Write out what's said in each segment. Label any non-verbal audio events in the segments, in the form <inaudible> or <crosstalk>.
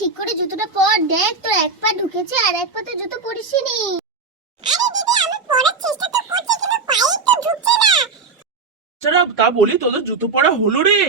ঠিক করে জুতোটা পর দেখ তোর এক পা ঢুকেছে আর এক পা তো জুতো পরিসনি আরে দিদি আমি পরার চেষ্টা তো করছি কিন্তু পায়ে তো ঢুকছে না। যারা তা বলি তোদের জুতো পরা হলো রে।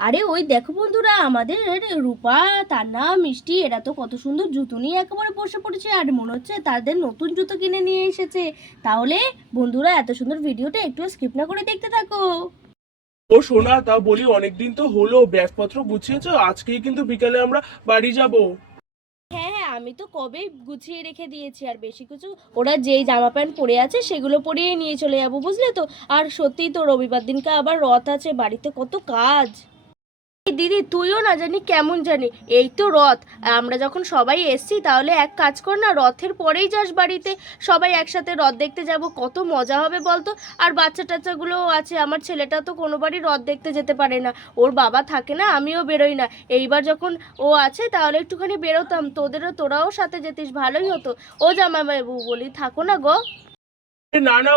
আরে ওই দেখো বন্ধুরা আমাদের রূপা তান্না মিষ্টি এরা তো কত সুন্দর জুতো নিয়ে একেবারে বসে পড়েছে আর মনে হচ্ছে তাদের নতুন জুতো কিনে নিয়ে এসেছে। তাহলে বন্ধুরা এত সুন্দর ভিডিওটা একটু স্কিপ না করে দেখতে থাকো। ও সোনা, তা বলি অনেকদিন তো হলো, ব্যাগপত্র গুছিয়েছো? আজকেই কিন্তু বিকালে আমরা বাড়ি যাব। হ্যাঁ হ্যাঁ আমি তো কবে গুছিয়ে রেখে দিয়েছি, আর বেশি কিছু। ওরা যেই জামা প্যান্ট পরে আছে, সেগুলো পরিয়ে নিয়ে চলে যাব, বুঝলে তো? আর সত্যিই তো রবিবার দিনকে আবার রথ আছে, বাড়িতে কত কাজ। দিদি, তুইও না জানি কেমন জানি। এই তো রথ। আমরা যখন সবাই এসছি, তাহলে এক কাজ কর না, রথের পরেই যাস বাড়িতে। সবাই একসাথে রথ দেখতে যাব, কত মজা হবে বলতো? আর বাচ্চা টাচ্চাগুলোও আছে, আমার ছেলেটা তো কোনোবারই রথ দেখতে যেতে পারে না। ওর বাবা থাকে না, আমিও বেরোই না। এইবার যখন ও আছে, তাহলে একটুখানি বেরোতাম। তোদেরও, তোরাও সাথে যেতিস, ভালোই হতো। ও জামাইবাবু, বলি, থাকো না গো। না না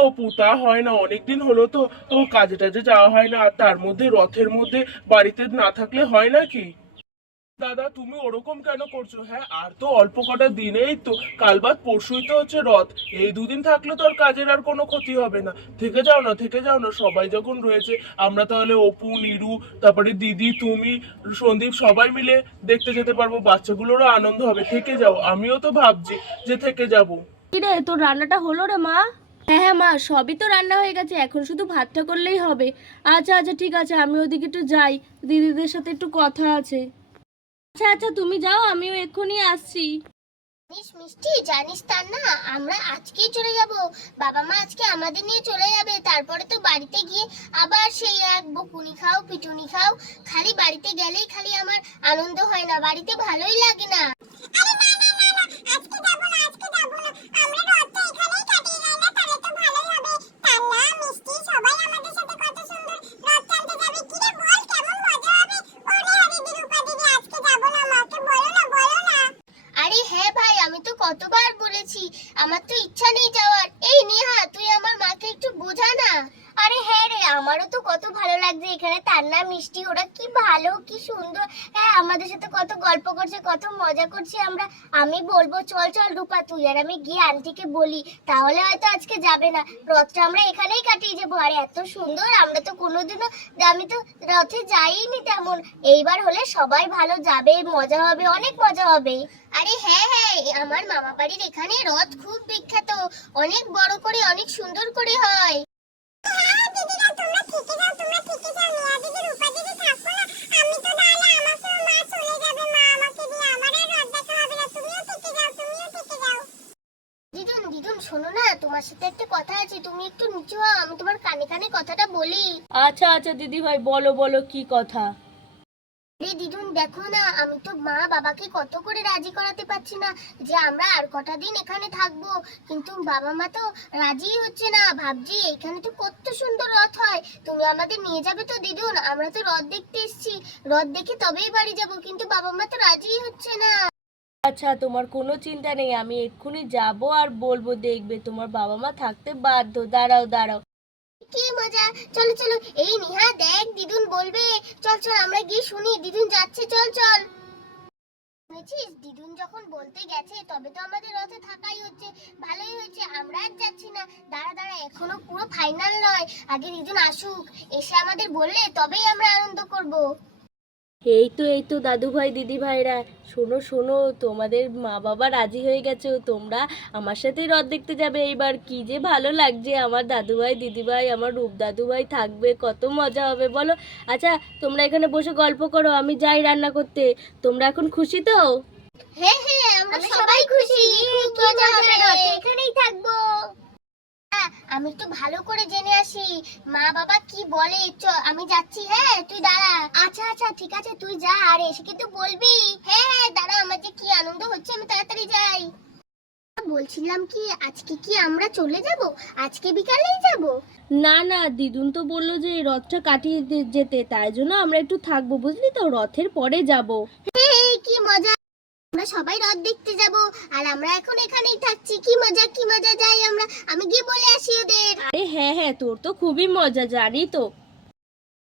হয় না, অনেকদিন হলো তো ও কাজে টাজে যাওয়া হয় না, আর তার মধ্যে, রথের মধ্যে বাড়িতে না থাকলে হয় নাকি দাদা, তুমি ওরকম কেন করছ? হ্যাঁ আর তো অল্প কটা দিনেই তো, কাল বাদ পরশুই তো হচ্ছে রথ। এই দুদিন থাকলে তো আর কাজের আর কোনো ক্ষতি হবে না। থেকে যাও না, থেকে যাও না, সবাই যখন রয়েছে, আমরা তাহলে অপু, নিরু, তারপরে দিদি, তুমি, সন্দীপ, সবাই মিলে দেখতে যেতে পারব, বাচ্চাগুলোরও আনন্দ হবে। থেকে যাও, আমিও তো ভাবছি যে থেকে যাব। কি রে তোর রান্নাটা হলো রে মা? হ্যাঁ হ্যাঁ মা সবই তো রান্না হয়ে গেছে এখন শুধু ভাতটা করলেই হবে। আচ্ছা আচ্ছা ঠিক আছে আমি ওদিকে একটু যাই দিদিদের সাথে একটু কথা আছে। আচ্ছা আচ্ছা তুমি যাও আমিও এক্ষুনি আসছি। জানিস মিষ্টি জানিস তার না আমরা আজকেই চলে যাব। বাবা মা আজকে আমাদের নিয়ে চলে যাবে তারপরে তো বাড়িতে গিয়ে আবার সেই এক বকুনি খাও পিটুনি খাও খালি বাড়িতে গেলেই খালি আমার আনন্দ হয় না বাড়িতে ভালোই লাগে না। আরে না না না না আজকে যাব না আজকে যাব না আমরা রথটা এখানেই কাটিয়ে যাই না তাহলে তো ভালোই হবে তান্না মিষ্টি সবাই আমাদের সাথে কত সুন্দর রথ টানতে যাবে কি রে বল কেমন মজা হবে ওরে আরে দিরুপা দিদি আজকে যাব না মাকে বলো না বলো না আরে হ্যাঁ ভাই আমি তো কতবার বলেছি আমার তো ইচ্ছা নেই যাওয়ার এই নেহা তুই আমার মাকে একটু বোঝা না আরে হ্যাঁ রে আমারও তো কত ভালো লাগছে এখানে তান্না মিষ্টি ওরা কি ভালো কি সুন্দর হ্যাঁ আমাদের সাথে কত গল্প করছে কত মজা করছি আমরা। আমি বলব চল চল রূপা তুই আর আমি গিয়ে আন্টিকে বলি। তাহলে হয়তো আজকে যাবে না। রথটা আমরা এখানেই কাটিয়ে যাব। আর এত সুন্দর আমরা তো কোনোদিনও আমি তো রথে যাইনি তেমন। এইবার হলে সবাই ভালো যাবে মজা হবে অনেক মজা হবে। আরে হ্যাঁ হ্যাঁ আমার মামা বাড়ির এখানে রথ খুব বিখ্যাত। অনেক বড় করে অনেক সুন্দর করে হয়। দিদুন দিদুন শোনো না তোমার সাথে একটা কথা আছে তুমি একটু নিচু হও আমি তোমার কানে কানে কথাটা বলি। আচ্ছা আচ্ছা দিদি ভাই বলো বলো কি কথা? রে দিদুন দেখো না আমি তো মা বাবাকে কত করে রাজি করাতে পারছি না যে আমরা আর কটা দিন এখানে থাকব কিন্তু বাবা মা তো রাজি হচ্ছে না ভাবছি এখানে তো কত সুন্দর রথ হয় তুমি আমাদের নিয়ে যাবে তো দিদুন আমরা তো রথ দেখতে এসেছি রথ দেখে তবেই বাড়ি যাব কিন্তু বাবা মা তো রাজি হচ্ছে না। আচ্ছা তোমার কোনো চিন্তা নেই, আমি এক্ষুনি যাব আর বলব, দেখবে তোমার বাবা মা থাকতে বাধ্য। দাঁড়াও দাঁড়াও। কি মজা। চলো চলো। এই নিহা, দেখ, দিদুন বলবে। চল চল, আমরা গিয়ে শুনি। দিদুন যাচ্ছে, চল চল। শুনেছিস? দিদুন যখন বলতে গেছে, তবে তো আমাদের রথে থাকাই হচ্ছে। ভালোই হয়েছে, আমরা আর যাচ্ছি না। দাঁড়া দাঁড়া, এখনও পুরো ফাইনাল নয়। আগে দিদুন আসুক। এসে আমাদের বললে, তবেই আমরা আনন্দ করব। এই তো এই তো দাদু ভাই দিদি ভাইরা শোনো শোনো, তোমাদের মা বাবা রাজি হয়ে গেছে। তোমরা আমার সাথেই রথ দেখতে যাবে এইবার। কি যে ভালো লাগছে আমার দাদু ভাই দিদি ভাই আমার রূপ দাদু ভাই থাকবে। কত মজা হবে, বলো। আচ্ছা তোমরা এখানে বসে গল্প করো, আমি যাই রান্না করতে। তোমরা এখন খুশি তো? হ্যাঁ হ্যাঁ আমরা সবাই খুশি। এখানেই থাকব। আমি একটু ভালো করে জেনে আসি। মা বাবা কি বলে? চ আমি যাচ্ছি হ্যাঁ তুই দাঁড়া। আচ্ছা আচ্ছা ঠিক আছে তুই যা আর এসে কিন্তু বলবি। হ্যাঁ হ্যাঁ দাঁড়া আমার যে কি আনন্দ হচ্ছে আমি তাড়াতাড়ি যাই। বলছিলাম কি আজকে কি আমরা চলে যাব? আজকে বিকালেই যাব? না না দিদুন তো বলল যে রথটা কাটিয়ে যেতে তাই জন্য আমরা একটু থাকব বুঝলি তো? রথের পরে যাব। কি মজা! আমরা সবাই রথ দেখতে যাব। আর আমরা এখন এখানেই থাকছি। কি মজা কি মজা যাই আমরা। আমি গিয়ে বলে আসি ওদের। আরে হ্যাঁ হ্যাঁ তোর তো খুবই মজা জানি তো।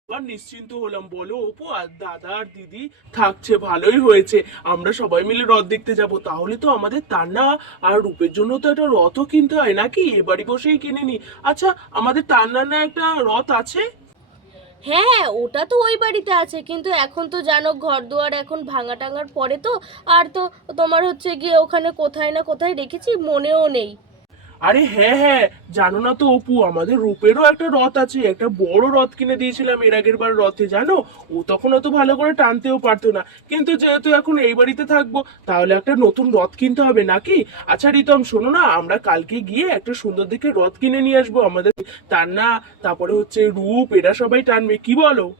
আর নিশ্চিন্ত হলাম বলো অপু আর দাদা আর দিদি থাকছে ভালোই হয়েছে। আমরা সবাই মিলে রথ দেখতে যাব। তাহলে তো আমাদের তান্না আর রূপের জন্য তো একটা রথও কিনতে হয় নাকি? এ বাড়ি বসেই কিনে নি। আচ্ছা আমাদের তান্নার না একটা রথ আছে? হ্যাঁ হ্যাঁ ওটা তো ওই বাড়িতে আছে, কিন্তু এখন তো জানো ঘর দুয়ার এখন ভাঙা টাঙার পরে তো, আর তো তোমার হচ্ছে গিয়ে ওখানে কোথায় না কোথায় রেখেছি, মনেও নেই। আরে হ্যাঁ হ্যাঁ জানো না তো অপু, আমাদের রূপেরও একটা রথ আছে, একটা বড় রথ কিনে দিয়েছিলাম এর আগের বার রথে, জানো? ও তখন অত ভালো করে টানতেও পারতো না। কিন্তু যেহেতু এখন এই বাড়িতে থাকব, তাহলে একটা নতুন রথ কিনতে হবে নাকি? আচ্ছা রিতম, শোনো না, আমরা কালকে গিয়ে একটা সুন্দর দেখে রথ কিনে নিয়ে আসব আমাদের। তান্না তারপরে হচ্ছে রূপ, এরা সবাই টানবে, কি বলো?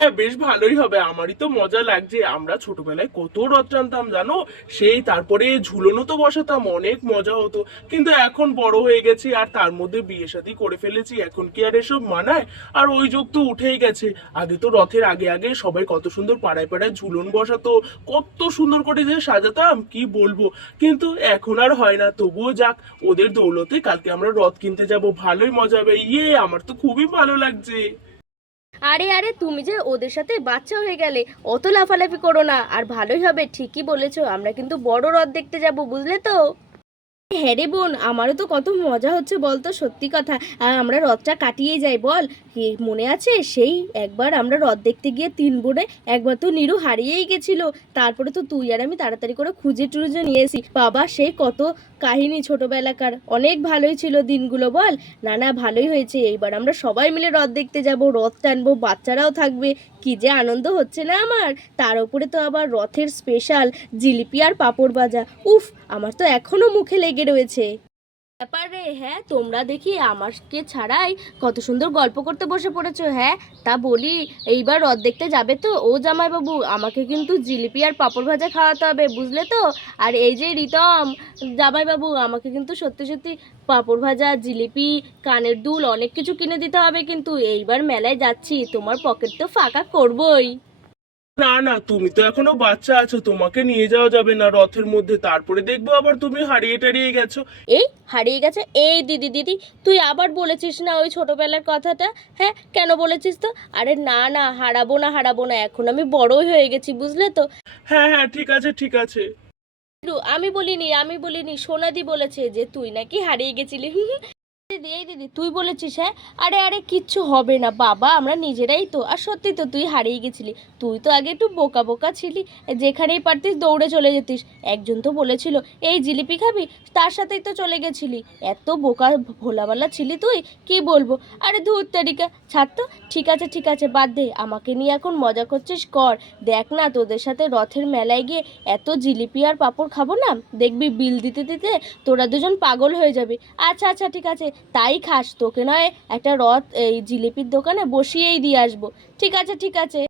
হ্যাঁ বেশ ভালোই হবে। আমারই তো মজা লাগছে। আমরা ছোটবেলায় কত রথ টানতাম, জানো? সেই তারপরে ঝুলনো তো বসাতাম, অনেক মজা হতো। কিন্তু এখন বড় হয়ে গেছি আর তার মধ্যে বিয়ে শাদী করে ফেলেছি। এখন কি আর এসব মানায়? আর ওই যুগ তো উঠেই গেছে। আগে তো রথের আগে আগে সবাই কত সুন্দর পাড়ায় পাড়ায় ঝুলন বসাতো, কত সুন্দর করে যে সাজাতাম, কি বলব? কিন্তু এখন আর হয় না। তবুও যাক, ওদের দৌলতে কালকে আমরা রথ কিনতে যাব। ভালোই মজা হবে। ইয়ে আমার তো খুবই ভালো লাগছে। আরে আরে, তুমি যে ওদের সাথে বাচ্চা হয়ে গেলে, অত লাফালাফি করো না। আর ভালোই হবে, ঠিকই বলেছ, আমরা কিন্তু বড় রথ দেখতে যাব, বুঝলে তো? হ্যাঁ রে বোন, আমারও তো কত মজা হচ্ছে বলতো, সত্যি কথা। আর আমরা রথটা কাটিয়ে যাই, বল। মনে আছে? সেই একবার আমরা রথ দেখতে গিয়ে তিন বোনে একবার তো নিরু হারিয়েই গেছিল। তারপরে তো তুই আর আমি তাড়াতাড়ি করে খুঁজে টুজে নিয়ে এসি বাবা সেই কত কাহিনী ছোটবেলাকার। অনেক ভালোই ছিল দিনগুলো, বল। না না, ভালোই হয়েছে। এইবার আমরা সবাই মিলে রথ দেখতে যাব, রথ টানবো, বাচ্চারাও থাকবে। কি যে আনন্দ হচ্ছে না আমার? তার উপরে তো আবার রথের স্পেশাল জিলিপি আর পাঁপড় ভাজা। উফ, আমার তো এখনও মুখে লেগে রয়েছে। ব্যাপার রে হ্যাঁ তোমরা দেখি আমাকে ছাড়াই কত সুন্দর গল্প করতে বসে পড়েছো হ্যাঁ? তা বলি, এইবার রথ দেখতে যাবে তো? ও জামাইবাবু, আমাকে কিন্তু জিলিপি আর পাঁপড় ভাজা খাওয়াতে হবে, বুঝলে তো? আর এই যে রিতম, জামাইবাবু, আমাকে কিন্তু সত্যি সত্যি পাঁপড় ভাজা, জিলিপি, কানের দুল অনেক কিছু কিনে দিতে হবে কিন্তু এইবার মেলায় যাচ্ছি, তোমার পকেট তো ফাঁকা করবই। না না তুমি তো এখনও বাচ্চা আছো তোমাকে নিয়ে যাওয়া যাবে না রথের মধ্যে। তারপরে দেখব আবার তুমি হারিয়ে টারিয়ে গেছো। এই হারিয়ে গেছে? এই দিদি দিদি তুই আবার বলেছিস না ওই ছোটবেলার কথাটা? হ্যাঁ কেন বলেছিস তো? আরে না না হারাবো না হারাবো না এখন আমি বড়ই হয়ে গেছি বুঝলে তো? হ্যাঁ হ্যাঁ ঠিক আছে ঠিক আছে। আমি বলিনি আমি বলিনি সোনাদি বলেছে যে তুই নাকি হারিয়ে গেছিলি। <laughs> দিদি এই দিদি তুই বলেছিস হ্যাঁ? আরে আরে, কিচ্ছু হবে না, বাবা, আমরা নিজেরাই তো। আর সত্যি তো, তুই হারিয়ে গেছিলি। তুই তো আগে একটু বোকা বোকা ছিলি, যেখানেই পারতিস দৌড়ে চলে যেতিস। একজন তো বলেছিল, এই জিলিপি খাবি? তার সাথেই তো চলে গেছিলি। এত বোকা ভোলাবালা ছিলি তুই, কি বলব? আরে, ধূর তারিকা, ছাড় ঠিক আছে ঠিক আছে, বাদ দে। আমাকে নিয়ে এখন মজা করছিস, কর। দেখ না, তোদের সাথে রথের মেলায় গিয়ে এত জিলিপি আর পাঁপড় খাব না? দেখবি বিল দিতে দিতে তোরা দুজন পাগল হয়ে যাবে। আচ্ছা আচ্ছা ঠিক আছে। তাই খাস, তোকে নয় একটা রথ এই জিলিপির দোকানে বসিয়েই দিয়ে আসব। ঠিক আছে ঠিক আছে।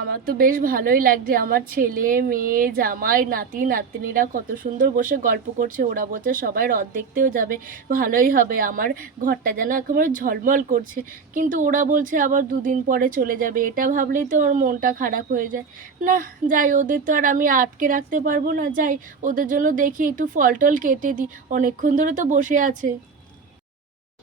আমার তো বেশ ভালোই লাগছে, আমার ছেলে, মেয়ে, জামাই, নাতি, নাতনিরা কত সুন্দর বসে গল্প করছে, ওরা বলছে সবাই রথ দেখতেও যাবে, ভালোই হবে, আমার ঘরটা যেন একেবারে ঝলমল করছে। কিন্তু ওরা বলছে আবার দুদিন পরে চলে যাবে, এটা ভাবলেই তো ওর মনটা খারাপ হয়ে যায়। না, যাই, ওদের তো আর আমি আটকে রাখতে পারব না, যাই, ওদের জন্য দেখি একটু ফল টল কেটে দিই, অনেকক্ষণ ধরে তো বসে আছে।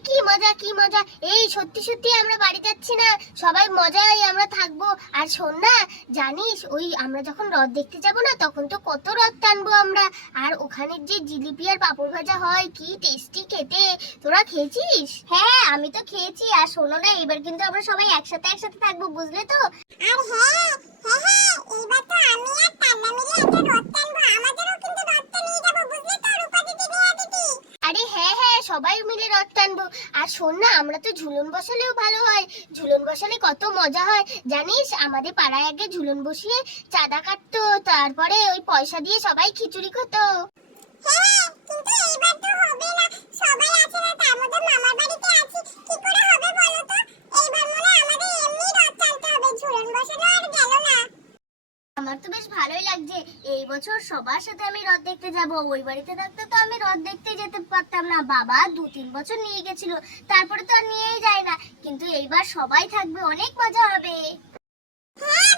কি মজা কি মজা। এই সত্যি সত্যি আমরা বাড়ি যাচ্ছি না। সবাই মজায় আমরা থাকব। আর শোন না জানিস ওই আমরা যখন রথ দেখতে যাব না তখন তো কত রথ টানবো আমরা। আর ওখানে যে জিলিপি আর পাঁপড় ভাজা হয় কি টেস্টি খেতে। তোরা খেয়েছিস? হ্যাঁ আমি তো খেয়েছি। আর শোনো না এবার কিন্তু আমরা সবাই একসাথে একসাথে থাকব বুঝলে তো? আর হ্যাঁ হ্যাঁ হ্যাঁ এইবার তো আমি আর তান্না মিলে একটা রথ টানবো আমাদেরও কিন্তু রথটা নিয়ে যাব বুঝলে তো রূপা দিদি রিয়া দিদি আরে হ্যাঁ হ্যাঁ সবাই মিলে রথ টানবো আর শোন না, আমরা তো ঝুলন বসালেও ভালো হয়। ঝুলন বসালে কত মজা হয়। জানিস, আমাদের পাড়ায় আগে ঝুলন বসিয়ে চাঁদা কাটতো, তারপরে ওই পয়সা দিয়ে সবাই খিচুড়ি খেতো। হ্যাঁ হবে বলো তো? এইবার মনে আমাদের এমনি রথ হবে। ঝুলন বসানো আর গেল না। আমার তো বেশ ভালোই লাগছে। এই বছর সবার সাথে আমি রথ দেখতে যাব। ওই বাড়িতে থাকতে তো আমি রথ দেখতে যেতে পারতাম না। বাবা দু তিন বছর নিয়ে গেছিল। তারপরে তো আর নিয়েই যায় না। কিন্তু এইবার সবাই থাকবে, অনেক মজা হবে। হ্যাঁ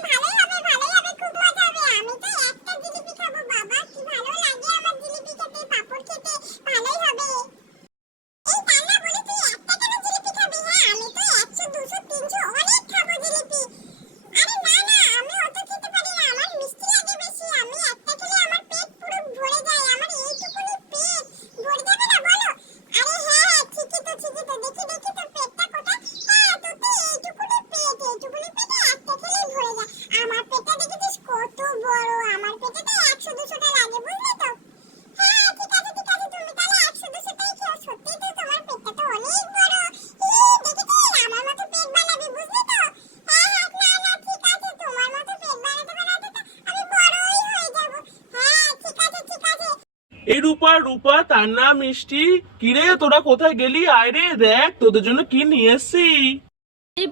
রূপা রূপা তার নাম মিষ্টি, কিরে, তোরা কোথায় গেলি? আয় রে দেখ, তোদের জন্য কি নিয়ে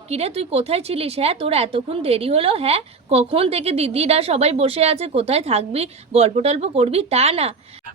কিরে তুই কোথায় ছিলিস? হ্যাঁ তোর এতক্ষণ দেরি হলো হ্যাঁ? কখন থেকে দিদিরা সবাই বসে আছে কোথায় থাকবি? গল্প টল্প করবি? তা না।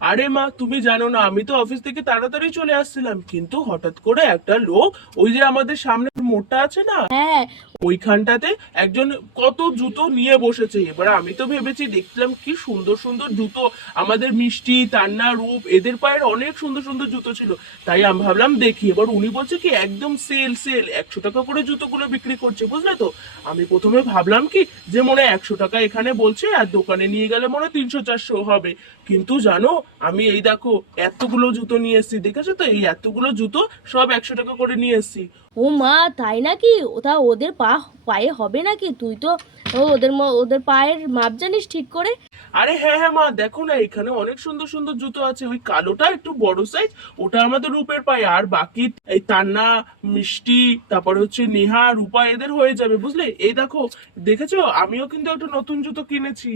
আরে মা তুমি জানো না আমি তো অফিস থেকে তাড়াতাড়ি চলে আসছিলাম কিন্তু হঠাৎ করে একটা লোক ওই যে আমাদের সামনে মোড়টা আছে না হ্যাঁ। ওইখানটাতে একজন কত জুতো নিয়ে বসেছে। এবার আমি তো ভেবেছি দেখলাম কি সুন্দর সুন্দর জুতো। আমাদের মিষ্টি তান্না রূপ এদের পায়ের অনেক সুন্দর সুন্দর জুতো ছিল। তাই আমি ভাবলাম দেখি এবার উনি বলছে কি একদম সেল সেল একশো টাকা করে জুতোগুলো বিক্রি করছে, বুঝলে তো? আমি প্রথমে ভাবলাম কি যে মনে একশো টাকা এখানে বলছে আর দোকানে নিয়ে গেলে মনে তিনশো, চারশো হবে। কিন্তু জানো, আমি এই দেখো, এতগুলো জুতো নিয়ে এসেছি, দেখেছ তো? এই এতগুলো জুতো সব একশো টাকা করে নিয়ে এসেছি। ও মা, তাই নাকি? ওটা ওদের পা পায়ে হবে নাকি? তুই তো ও ওদের ম- ওদের পায়ের মাপ জানিস ঠিক করে? আরে হ্যাঁ হ্যাঁ মা দেখো না এখানে অনেক সুন্দর সুন্দর জুতো আছে। ওই কালোটা একটু বড় সাইজ ওটা আমাদের রূপের পায়ে। আর বাকি এই তান্না মিষ্টি তারপরে হচ্ছে নেহা রূপা এদের হয়ে যাবে বুঝলে? এই দেখো দেখেছ? আমিও কিন্তু একটা নতুন জুতো কিনেছি।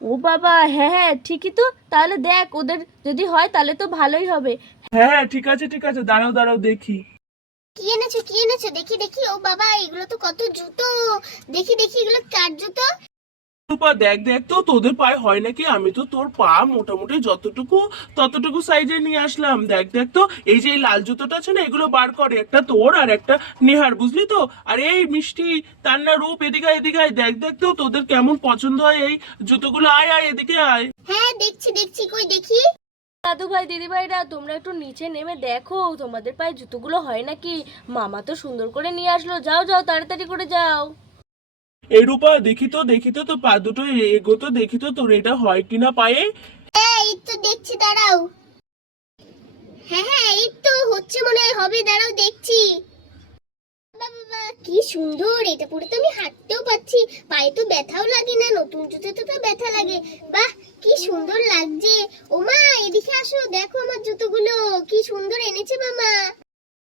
ও বাবা হ্যাঁ হ্যাঁ ঠিকই তো। তাহলে দেখ ওদের যদি হয় তাহলে তো ভালোই হবে। হ্যাঁ হ্যাঁ ঠিক আছে ঠিক আছে। দাঁড়াও দাঁড়াও দেখি। কি এনেছো কি এনেছো? দেখি দেখি। ও বাবা এগুলো তো কত জুতো। দেখি দেখি এগুলো কার জুতো? রূপা দেখ দেখ তো তোদের পায়ে হয় নাকি? আমি তো তোর পা মোটামুটি যতটুকু ততটুকু সাইজে নিয়ে আসলাম। দেখ দেখ তো এই যে লাল জুতোটা আছে না এগুলো বার করে। একটা তোর আর একটা নেহার বুঝলি তো? আর এই মিষ্টি তান্না রূপ এদিকে এদিকে আয়। দেখ দেখ তো তোদের কেমন পছন্দ হয় এই জুতোগুলো। আয় আয় এদিকে আয়। হ্যাঁ দেখছি দেখছি। কই দেখি? দাদু ভাই দিদি ভাইরা তোমরা একটু নিচে নেমে দেখো তোমাদের পায়ে জুতোগুলো হয় নাকি? মামা তো সুন্দর করে নিয়ে আসলো। যাও যাও তাড়াতাড়ি করে যাও। এই রূপা দেখি তো দেখি তো তো পা দুটো এগো তো দেখি তো তোর এটা হয় কিনা পায়ে? হ্যাঁ এই তো দেখছি দাঁড়াও। হ্যাঁ হ্যাঁ এই তো হচ্ছে মনে হয় হবে দাঁড়াও দেখছি। কি সুন্দর এটা পরে তো আমি হাঁটতেও পাচ্ছি পায়ে তো ব্যথাও লাগে না নতুন জুতোতে তো ব্যথা লাগে। বাহ কি সুন্দর লাগছে। ও মা এদিকে আসো দেখো আমার জুতোগুলো কি সুন্দর এনেছে মামা।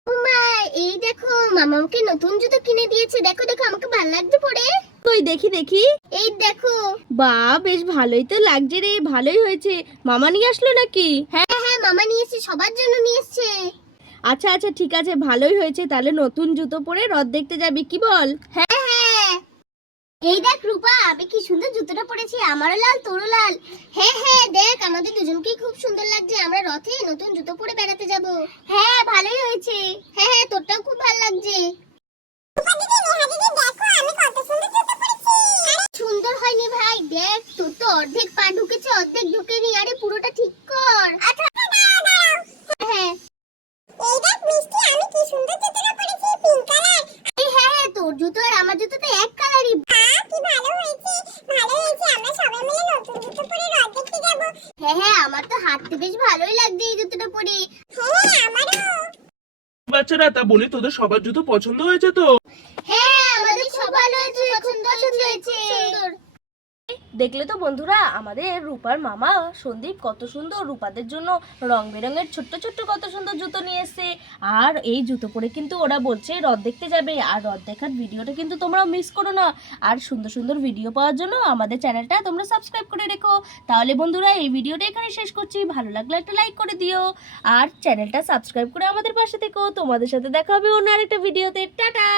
ও মা এই দেখো মামা আমাকে নতুন জুতো কিনে দিয়েছে। দেখো দেখো আমাকে ভালো লাগছে পরে। কই দেখি দেখি। এই দেখো। বা বেশ ভালোই তো লাগছে রে ভালোই হয়েছে। মামা নিয়ে আসলো নাকি? হ্যাঁ হ্যাঁ মামা নিয়েছে সবার জন্য নিয়েছে আচ্ছা আচ্ছা ঠিক আছে ভালোই হয়েছে। তাহলে নতুন জুতো পরে রথ দেখতে যাবি কি বল? হ্যাঁ হ্যাঁ। এই দেখ রূপা আমি কি সুন্দর জুতোটা পরেছি আমারও লাল তোরও লাল। হ্যাঁ হ্যাঁ দেখ আমাদের দুজনকেই খুব সুন্দর লাগছে আমরা রথে নতুন জুতো পরে বেড়াতে যাব। হ্যাঁ ভালোই হয়েছে। হ্যাঁ হ্যাঁ তোরটাও খুব ভালো লাগছে। সুন্দর হয়নি ভাই দেখ তোর তো অর্ধেক পা ঢুকেছে অর্ধেক ঢুকেনি আরে পুরোটা ঠিক কর আচ্ছা হ্যাঁ এই দেখ মিষ্টি আমি কি সুন্দর জুতোটা পরেছি পিঙ্ক কালার এই হ্যাঁ হ্যাঁ তোর জুতো আর আমার জুতো তো এক কালারই আহ কি ভালো হয়েছে ভালো হয়েছে আমরা সবাই মিলে নতুন জুতো পরে রথ দেখতে যাব হ্যাঁ হ্যাঁ আমার তো হাঁটতে বেশ ভালোই লাগছে এই জুতোটা পরে হ্যাঁ আমারও বাচ্চারা তা বলি তোদের সবার জুতো পছন্দ হয়েছে তো হ্যাঁ আমাদের সবার হয়েছে পছন্দ পছন্দ হয়েছে সুন্দর দেখলে তো বন্ধুরা, আমাদের রূপার মামা সন্দীপ কত সুন্দর রূপাদের জন্য রং বেরঙের ছোট্ট ছোট্ট কত সুন্দর জুতো নিয়ে এসছে। আর এই জুতো পরে কিন্তু ওরা বলছে, রথ দেখতে যাবে। আর রথ দেখার ভিডিওটা কিন্তু তোমরা মিস করো না। আর সুন্দর সুন্দর ভিডিও পাওয়ার জন্য আমাদের চ্যানেলটা তোমরা সাবস্ক্রাইব করে রেখো। তাহলে বন্ধুরা, এই ভিডিওটা এখানে শেষ করছি। ভালো লাগলে একটা লাইক করে দিও। আর চ্যানেলটা সাবস্ক্রাইব করে আমাদের পাশে থেকো। তোমাদের সাথে দেখা হবে অন্য আরেকটা ভিডিওতে টাটা!